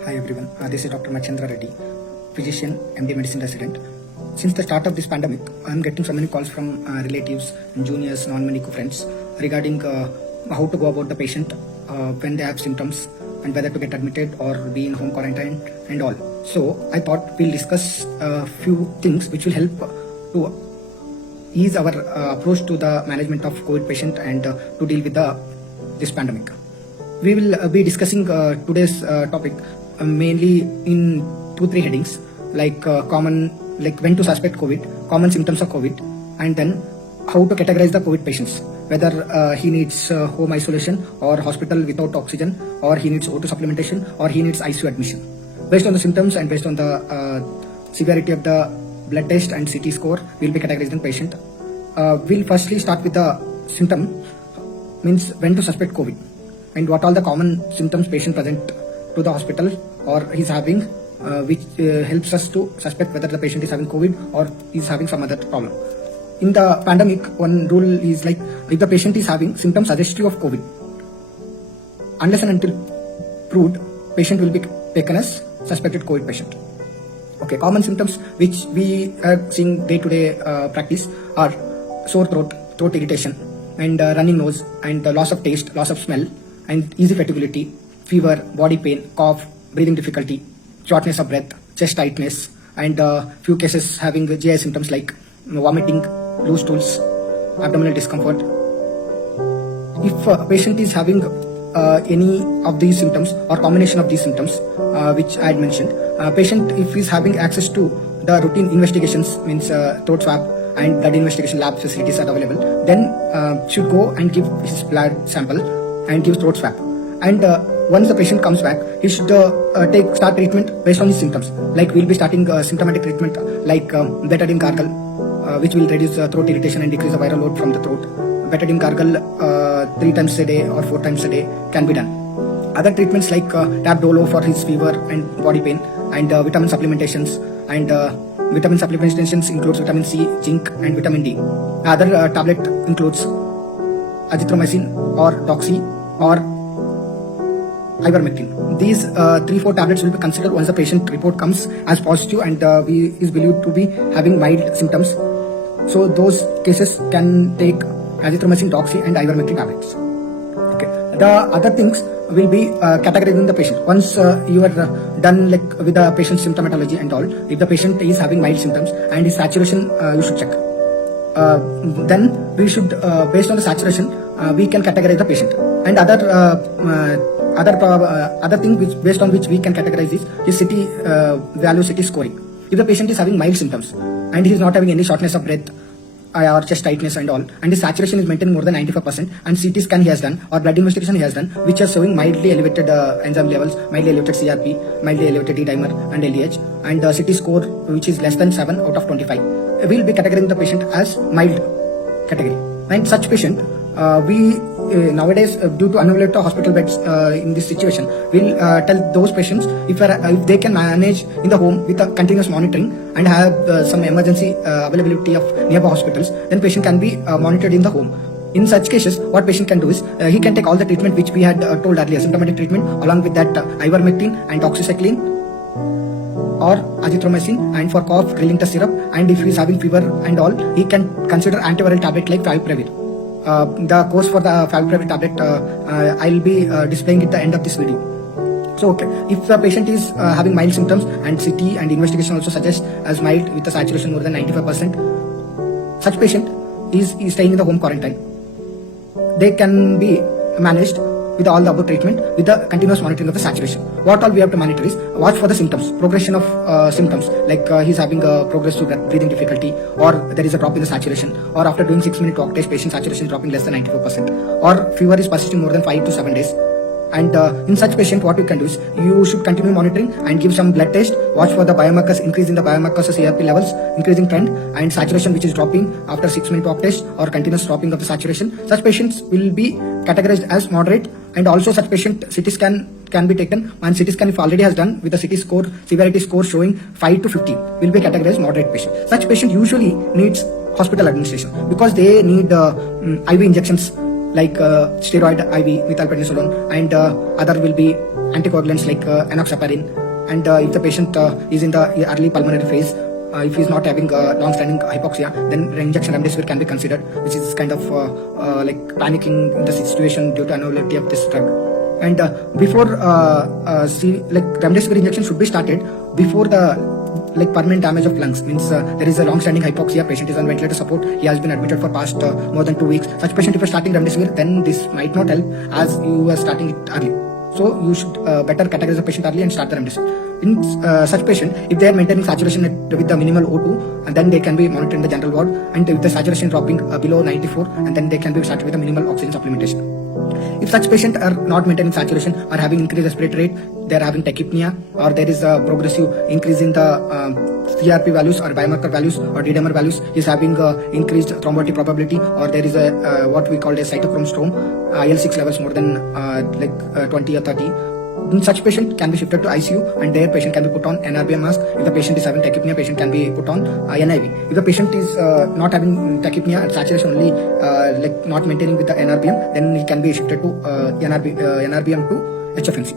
Hi everyone, this is Dr. Machendra Reddy, physician, MD Medicine resident. Since the start of this pandemic, I am getting so many calls from relatives, juniors, non-medical friends regarding how to go about the patient when they have symptoms and whether to get admitted or be in home quarantine and all. So I thought we'll discuss a few things which will help to ease our approach to the management of COVID patient and to deal with this pandemic. We will be discussing today's topic mainly in 2-3 headings like when to suspect COVID, common symptoms of COVID, and then how to categorize the COVID patients, whether he needs home isolation or hospital without oxygen, or he needs O2 supplementation, or he needs ICU admission. Based on the symptoms and based on the severity of the blood test and CT score, we'll be categorizing the patient. We'll firstly start with the symptom, means when to suspect COVID and what all the common symptoms patient present to the hospital or he's having, which helps us to suspect whether the patient is having COVID or is having some other problem. In the pandemic, one rule is like if the patient is having symptoms suggestive of COVID, unless and until proved, patient will be taken as suspected COVID patient. Okay, common symptoms which we are seeing day-to-day practice are sore throat, throat irritation, and running nose, and loss of taste, loss of smell, and easy fatiguity, fever, body pain, cough, breathing difficulty, shortness of breath, chest tightness, and few cases having GI symptoms like vomiting, loose stools, abdominal discomfort. If a patient is having any of these symptoms or combination of these symptoms which I had mentioned, patient if he is having access to the routine investigations, means throat swab and blood investigation lab facilities are available, then should go and give his blood sample and give throat swab. And once the patient comes back, he should start treatment based on his symptoms. Like we'll be starting symptomatic treatment like betadine gargle, which will reduce throat irritation and decrease the viral load from the throat. Betadine gargle 3 times a day or 4 times a day can be done. Other treatments like Tabdolo for his fever and body pain, and vitamin supplementations, and vitamin supplementations includes vitamin C, zinc, and vitamin D. Other tablet includes azithromycin or doxy or ivermectin. These 3-4 tablets will be considered once the patient report comes as positive and is believed to be having mild symptoms. So those cases can take azithromycin, doxy, and ivermectin tablets. Okay. The other things will be categorizing the patient. Once you are done like with the patient's symptomatology and all, if the patient is having mild symptoms and his saturation, you should check. Then we should, based on the saturation, we can categorize the patient. And other thing which based on which we can categorize is his CT value, CT scoring. If the patient is having mild symptoms and he is not having any shortness of breath or chest tightness and all, and his saturation is maintained more than 95%, and CT scan he has done or blood investigation he has done, which are showing mildly elevated enzyme levels, mildly elevated CRP, mildly elevated D-dimer and LDH, and CT score which is less than 7 out of 25, we'll be categorizing the patient as mild category. And such patient, we nowadays due to unavailable hospital beds in this situation, we'll tell those patients if they can manage in the home with a continuous monitoring and have some emergency availability of nearby hospitals, then patient can be monitored in the home. In such cases, what patient can do is he can take all the treatment which we had told earlier, symptomatic treatment, along with that ivermectin and doxycycline or azithromycin, and for cough, Brilinta syrup, and if he is having fever and all, he can consider antiviral tablet like favipiravir. The course for the favipiravir tablet I'll be displaying at the end of this video. So okay, if the patient is having mild symptoms and CT and investigation also suggests as mild with a saturation more than 95%, such patient is staying in the home quarantine. They can be managed with all the above treatment with the continuous monitoring of the saturation. What all we have to monitor is watch for the symptoms, progression of symptoms, like he's having a progressive breathing difficulty, or there is a drop in the saturation, or after doing 6-minute walk test, patient saturation is dropping less than 94%, or fever is persisting more than 5 to 7 days. And in such patient, what you can do is you should continue monitoring and give some blood test, watch for the biomarkers, increase in the biomarkers of CRP levels, increasing trend, and saturation which is dropping after 6-minute walk test or continuous dropping of the saturation. Such patients will be categorized as moderate, and also such patient CT scan can be taken, and CT scan if already has done with the CT score, severity score showing 5 to 50 will be categorized moderate patient. Such patient usually needs hospital administration because they need IV injections like steroid IV with alprazolam, and other will be anticoagulants like enoxaparin. And if the patient is in the early pulmonary phase, if he is not having long-standing hypoxia, then injection remdesivir can be considered, which is kind of like panicking in the situation due to unavailability of this drug. And before like remdesivir injection should be started before the like permanent damage of lungs, means there is a long-standing hypoxia, patient is on ventilator support, he has been admitted for past more than 2 weeks. Such patient, if you are starting remdesivir, then this might not help as you are starting it early. So you should better categorize the patient early and start the remdesivir. In such patient, if they are maintaining saturation with the minimal O2, and then they can be monitored in the general ward, and if the saturation dropping below 94, and then they can be started with a minimal oxygen supplementation. If such patients are not maintaining saturation, or having increased respiratory rate, they are having tachypnea, or there is a progressive increase in the CRP values or biomarker values or D-dimer values, is having increased thrombotic probability, or there is a what we call a cytochrome storm, IL-6 levels more than 20 or 30. In such patient can be shifted to ICU, and their patient can be put on NRBM mask. If the patient is having tachypnea, patient can be put on NIV. If the patient is not having tachypnea and saturation only like not maintaining with the NRBM, then he can be shifted to NRBM to HFNC.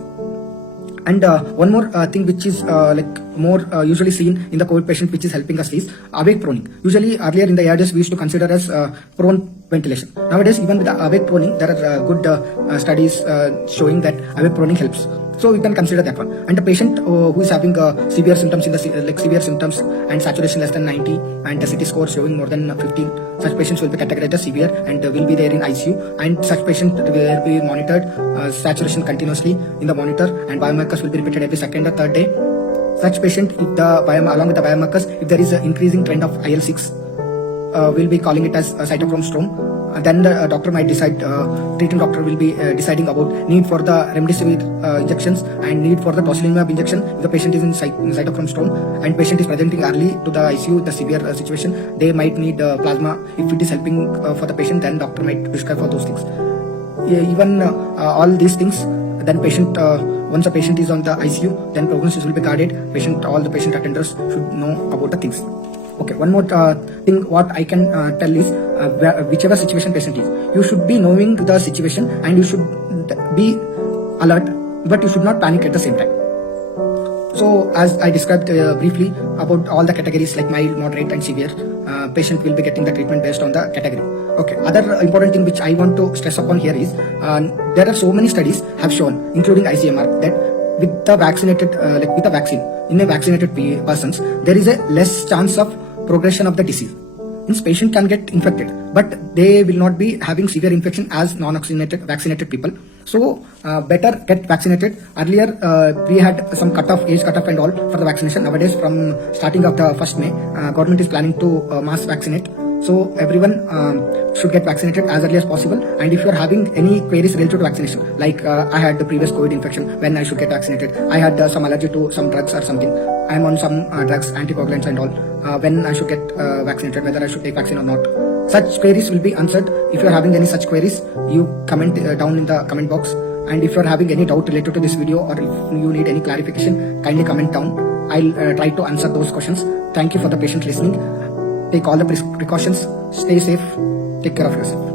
And one more thing which is like more usually seen in the COVID patient, which is helping us, is awake proning. Usually earlier in the ARDS we used to consider as prone ventilation. Nowadays even with the awake proning there are good studies showing that awake proning helps. So we can consider that one. And the patient who is having severe symptoms in the like severe symptoms and saturation less than 90 and the CT score showing more than 15, such patients will be categorized as severe and will be there in ICU. And such patient will be monitored saturation continuously in the monitor, and biomarkers will be repeated every second or third day. Such patient, if the along with the biomarkers, if there is an increasing trend of IL-6, we'll be calling it as a cytochrome storm. Then the doctor might decide, treating doctor will be deciding about need for the remdesivir injections and need for the tocilizumab injection if the patient is in cytochrome storm and patient is presenting early to the ICU, the severe situation, they might need plasma. If it is helping for the patient, then doctor might prescribe for those things. Even all these things, then patient once the patient is on the ICU, then prognosis will be guarded. All the patient attenders should know about the things. Okay, one more thing what I can tell is whichever situation patient is, you should be knowing the situation and you should be alert, but you should not panic at the same time. So as I described briefly about all the categories like mild, moderate and severe, patient will be getting the treatment based on the category. Okay, other important thing which I want to stress upon here is there are so many studies have shown, including ICMR, that with the vaccinated with the vaccine in a vaccinated persons, there is a less chance of progression of the disease. Means patient can get infected, but they will not be having severe infection as vaccinated people. So better get vaccinated. Earlier we had some age cutoff and all for the vaccination. Nowadays, from starting of the 1st May, government is planning to mass vaccinate. So everyone should get vaccinated as early as possible. And if you are having any queries related to vaccination, like I had the previous COVID infection, when I should get vaccinated, I had some allergy to some drugs or something, I am on some drugs, anticoagulants and all, when I should get vaccinated, whether I should take vaccine or not. Such queries will be answered. If you are having any such queries, you comment down in the comment box. And if you are having any doubt related to this video, or if you need any clarification, kindly comment down. I'll try to answer those questions. Thank you for the patient listening. Take all the precautions, stay safe, take care of yourself.